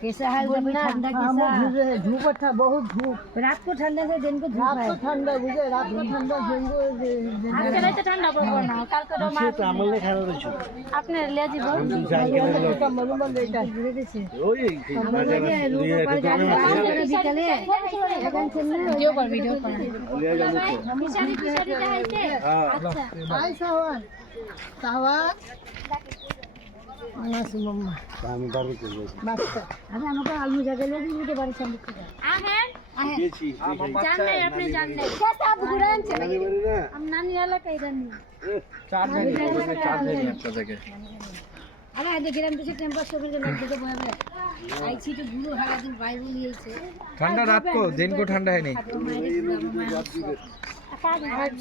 कैसा हाल ठंडा कैसा धूप था बहुत धूप रात को ठंडा से दिन को धूप रात को ठंडा बुझे रात को ठंडा दिन को आज तो ठंडा पड़बो ना काल को मार तो আমল নে খারাপ হইছো আপনি লে দিব এটা মলুমান দেইতা ঘুরে দিছে ওই বিকালে এখন চললে ভিডিও কর লিয়ে যাবো মিশারি দেখাইতে আচ্ছা আই সাওয়ান সাওয়ান আনাস মাম্মা আমি বারো কে বলছি বাচ্চা আমি আমাকে আলু জায়গা দিয়ে দিতে পারি সম্পর্ক আহেন গেছি জানলে আপনি জানলে কত ঘুরান চলে हम नानी वाला कह रही चार दिन একটা জায়গা আরে আগে গ্রাম থেকে টেম্পারেচার করে लग के बोले आई छी तो गुरु हागा दिन भाई बोली है ठंडा रात को दिन को ठंडा है नहीं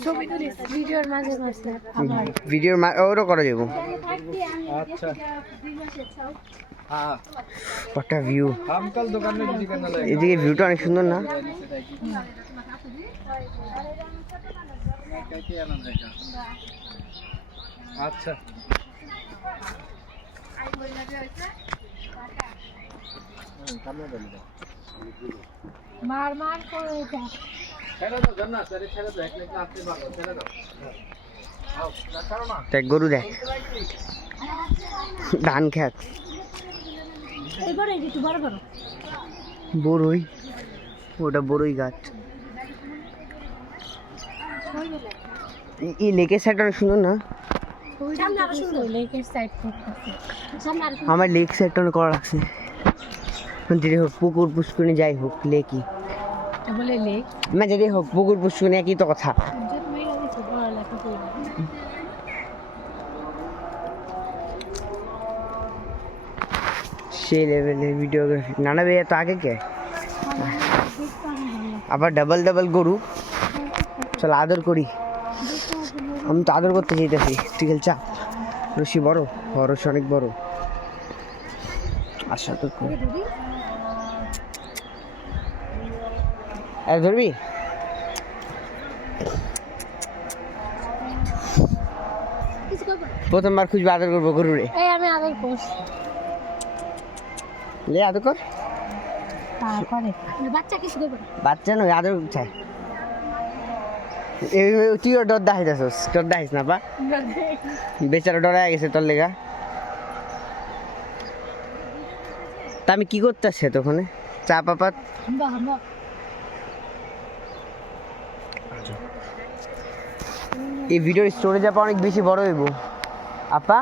ছবি তুলি ভিডিওর মাঝে মাঝে ভিডিওর ওরও করা যাবে আচ্ছা হ্যাঁ একটা ভিউ আমকাল দোকানে দিকে না লাগে এদিকে ভিউটা অনেক সুন্দর না আচ্ছা মার মার করে এটা ছেড়ে দাও জান্নাত ছেড়ে দাও একলা আসতে পারো ছেড়ে দাও আও না ছাড়ো না দেখ গরু দেখ ধান খেত এবারে একটু বড় বড় বড়ই ওটা বড়ই গাছ এই লেকের সাইডটা অনেক সুন্দর না সামনে আরো সুন্দর লেকের সাইড সামনে আরো আমার লেক সাইডটা অনেক করা লাগছে যদি হোক পুকুর পুষ্করণী যাই হোক লেকই বলে লেক না যদি হোক পুকুর পুষ্করণী একই তো কথা সেই লেভেলের ভিডিওগ্রাফি নানা ভাইয়া তো আগে কে আবার ডাবল ডাবল গরু চল আদর করি আমি তো আদর করতে চাইতেছি ঠিক আছে চাপ রশি বড় রশি অনেক বড় আশা তো ধরবি প্রথমবার খুঁজবে আদর করবো গরুরে আমি আদর করছি লে আদর কর বাচ্চা কিছু করবে বাচ্চা নয় আদর চাই তুইও ডর দেখাইতেছস ডর দেখাইস না পা বেচারা ডরাই গেছে তোর লেগা তা আমি কি করতেছি তখন চা পাপাত এই ভিডিওর স্টোরেজ আপা অনেক বেশি বড় হইব আপা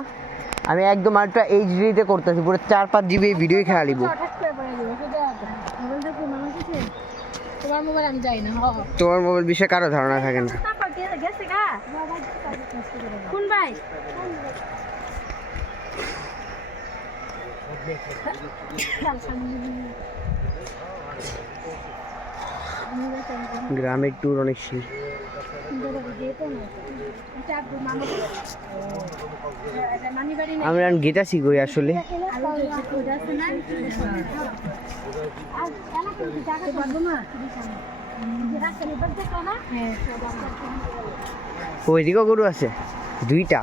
আমি একদম আরেকটা এইচডিতে করতেছি পুরো 4-5 জিবি এই ভিডিওই খেলা লিব তোমার মোবাইল আমি যাই না তোমার মোবাইল বিষয়ে কারো ধারণা থাকে না কোন ভাই গ্রামের ট্যুর অনেক শীত আমরা গেটা শিখই আসলে ওইদিকেও গরু আছে দুইটা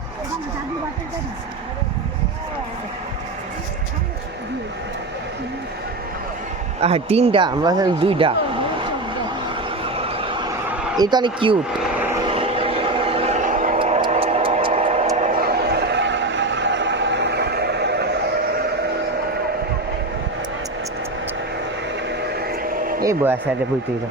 হ্যাঁ তিনটা আমরা দুইটা এটা অনেক কিউট এই বয়স আছে বুঝতেই তো